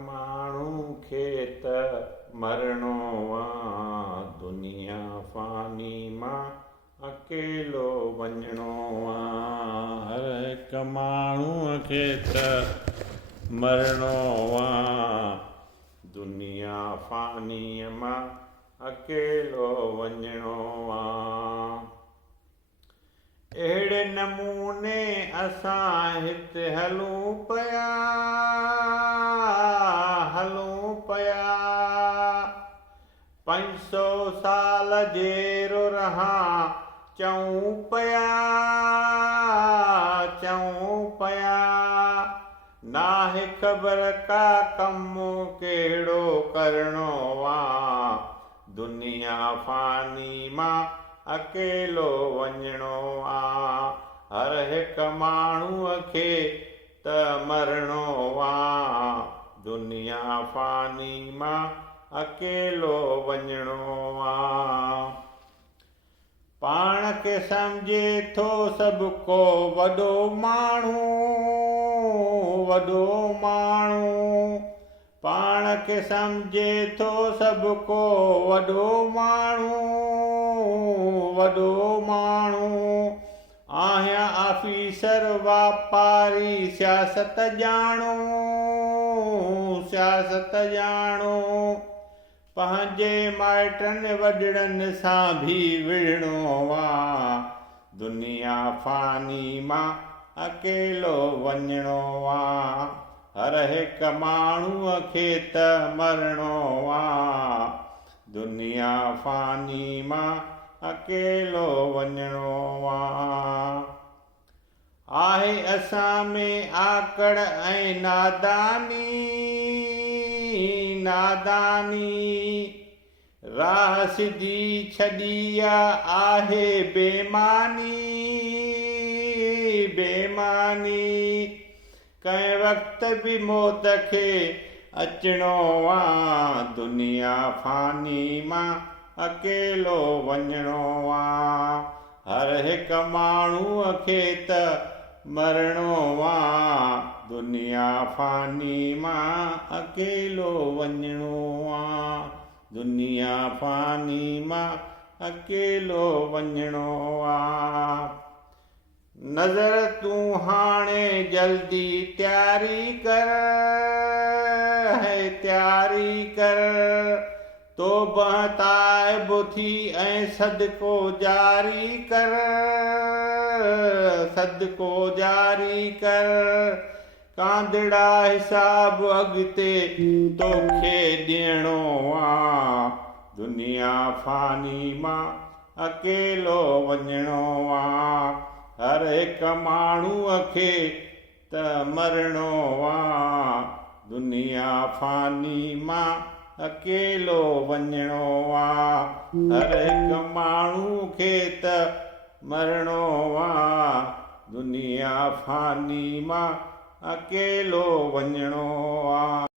माण्हू खे त मरणो आहे, दुनिया फ़ानी मां अकेलो वञिणो आहे। हर हिक माण्हूअ खे त मरणो आहे, दुनिया फ़ानीअ मां अकेलो वञिणो आहे। अहिड़े नमूने असां हिते हलूं पिया 500 साल जेरो रहां चऊं पिया नाहे ख़बर का कमु कहिड़ो करणो आहे, दुनिया फ़ानी मां अकेलो वञिणो आहे। हर हिक माण्हूअ खे त मरणो आहे, दुनिया फ़ानी मां अकेलो वञिणो आहे। पाण खे सम्झे थो सभु को वॾो माण्हू, पाण खे सम्झे थो सभु को वॾो माण्हू। आहियां आफीसर वापारी सियासत ॼाणो, पंहिंजे माइटनि वॾड़नि सां बि विढ़णो आहे, दुनिया फ़ानी मां अकेलो वञिणो आहे। हर हिक माण्हूअ खे त मरणो आहे, दुनिया फ़ानी मां अकेलो वञिणो आहे। असां में आकड़ ऐं नादानी, राह सिधी छॾी आहे बेमानी, कंहिं वक़्त बि मौत खे अचिणो आहे, दुनिया फ़ानी मां अकेलो वञिणो आहे। हर हिक माण्हूअ खे त मरणो आहे, दुनिया फ़ानी मां अकेलो वञिणो आहे, दुनिया फ़ानी मां अकेलो वञिणो आहे। नज़र तूं हाणे जल्दी तयारी कर, तौबह ताइब थी ऐं सदको जारी कर, कांदड़ा हिसाब अॻिते तोखे ॾियणो आहे, दुनिया फ़ानी मां अकेलो वञिणो आहे। हर हिक माण्हूअ खे त मरणो आहे, दुनिया फ़ानी मां अकेलो वञिणो आहे। हर हिक माण्हू खे त मरणो आहे, दुनिया फ़ानी मां अकेलो वञिणो आहे।